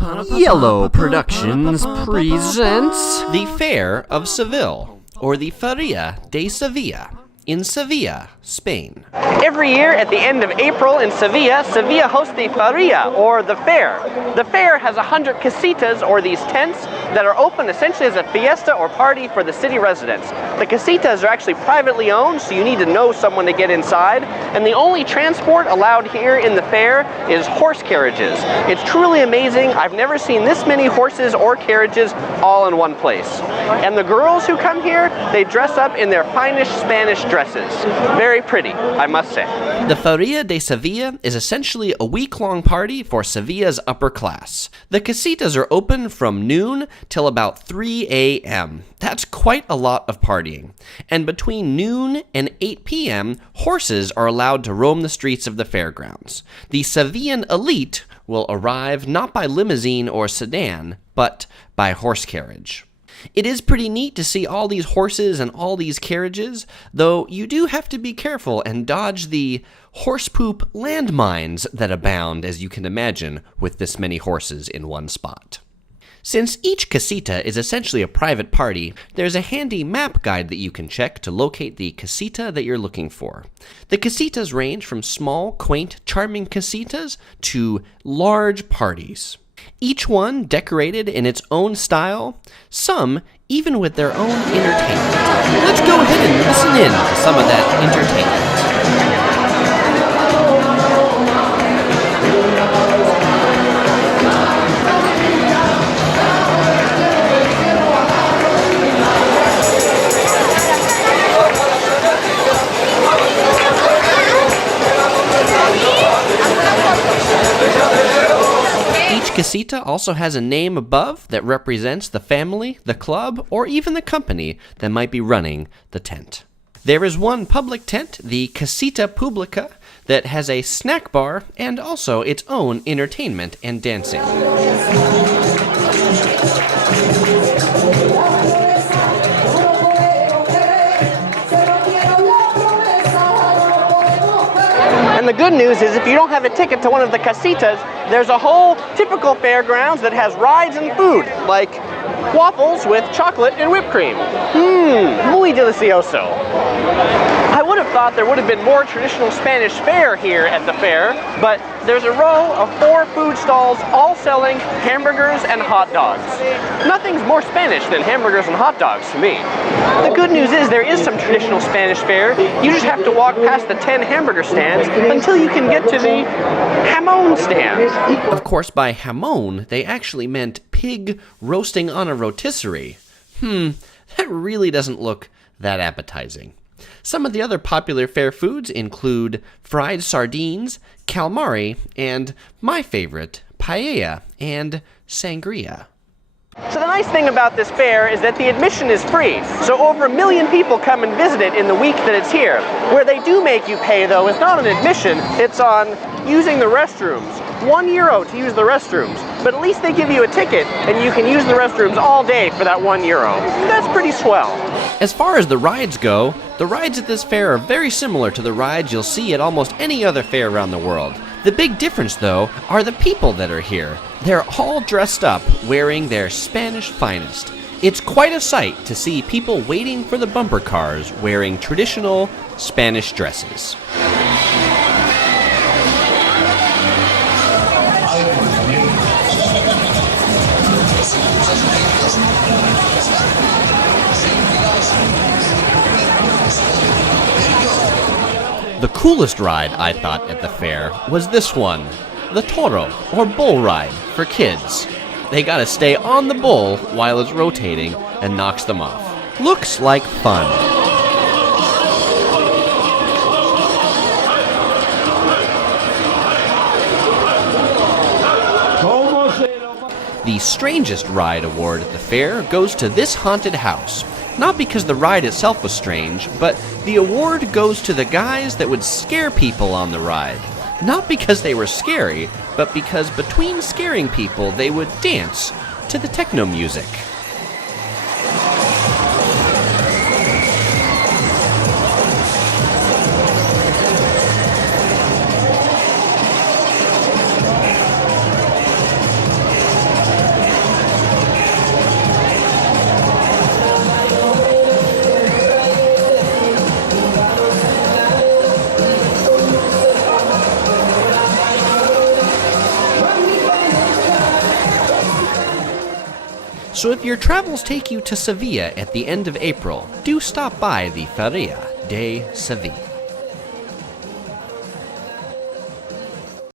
Yellow Productions presents the Fair of Seville, or the Feria de Sevilla, in Sevilla, Spain. Every year at the end of April in Sevilla, Sevilla hosts the Feria, or the fair. The fair has 100 casitas, or these tents, that are open essentially as a fiesta or party for the city residents. The casitas are actually privately owned, so you need to know someone to get inside, and the only transport allowed here in the fair is horse carriages. It's truly amazing. I've never seen this many horses or carriages all in one place. And the girls who come here, they dress up in their finest Spanish dresses. Very pretty, I must say. The Feria de Sevilla is essentially a week-long party for Sevilla's upper class. The casitas are open from noon till about 3 a.m. That's quite a lot of partying. And between noon and 8 p.m., horses are allowed to roam the streets of the fairgrounds. The Sevillan elite will arrive not by limousine or sedan, but by horse carriage. It is pretty neat to see all these horses and all these carriages, though you do have to be careful and dodge the horse poop landmines that abound, as you can imagine, with this many horses in one spot. Since each casita is essentially a private party, there's a handy map guide that you can check to locate the casita that you're looking for. The casitas range from small, quaint, charming casitas to large parties. Each one decorated in its own style, some even with their own entertainment. Let's go ahead and listen in to some of that entertainment. Casita also has a name above that represents the family, the club, or even the company that might be running the tent. There is one public tent, the Casita Publica, that has a snack bar and also its own entertainment and dancing. And the good news is if you don't have a ticket to one of the casitas, there's a whole typical fairgrounds that has rides and food, like waffles with chocolate and whipped cream. Muy delicioso. I would have thought there would have been more traditional Spanish fare here at the fair, but there's a row of 4 food stalls all selling hamburgers and hot dogs. Nothing's more Spanish than hamburgers and hot dogs to me. The good news is there is some traditional Spanish fare. You just have to walk past the 10 hamburger stands until you can get to the jamón stand. Of course, by jamón, they actually meant pig roasting on a rotisserie. That really doesn't look that appetizing. Some of the other popular fair foods include fried sardines, calamari, and my favorite, paella and sangria. So the nice thing about this fair is that the admission is free. So over 1 million people come and visit it in the week that it's here. Where they do make you pay, though, is not on admission, it's on using the restrooms. €1 to use the restrooms. But at least they give you a ticket, and you can use the restrooms all day for that €1. That's pretty swell. As far as the rides go, the rides at this fair are very similar to the rides you'll see at almost any other fair around the world. The big difference, though, are the people that are here. They're all dressed up, wearing their Spanish finest. It's quite a sight to see people waiting for the bumper cars wearing traditional Spanish dresses. The coolest ride, I thought, at the fair was this one, the toro, or bull ride, for kids. They gotta stay on the bull while it's rotating and knocks them off. Looks like fun. The Strangest Ride award at the fair goes to this haunted house. Not because the ride itself was strange, but the award goes to the guys that would scare people on the ride. Not because they were scary, but because between scaring people, they would dance to the techno music. So if your travels take you to Sevilla at the end of April, do stop by the Feria de Seville.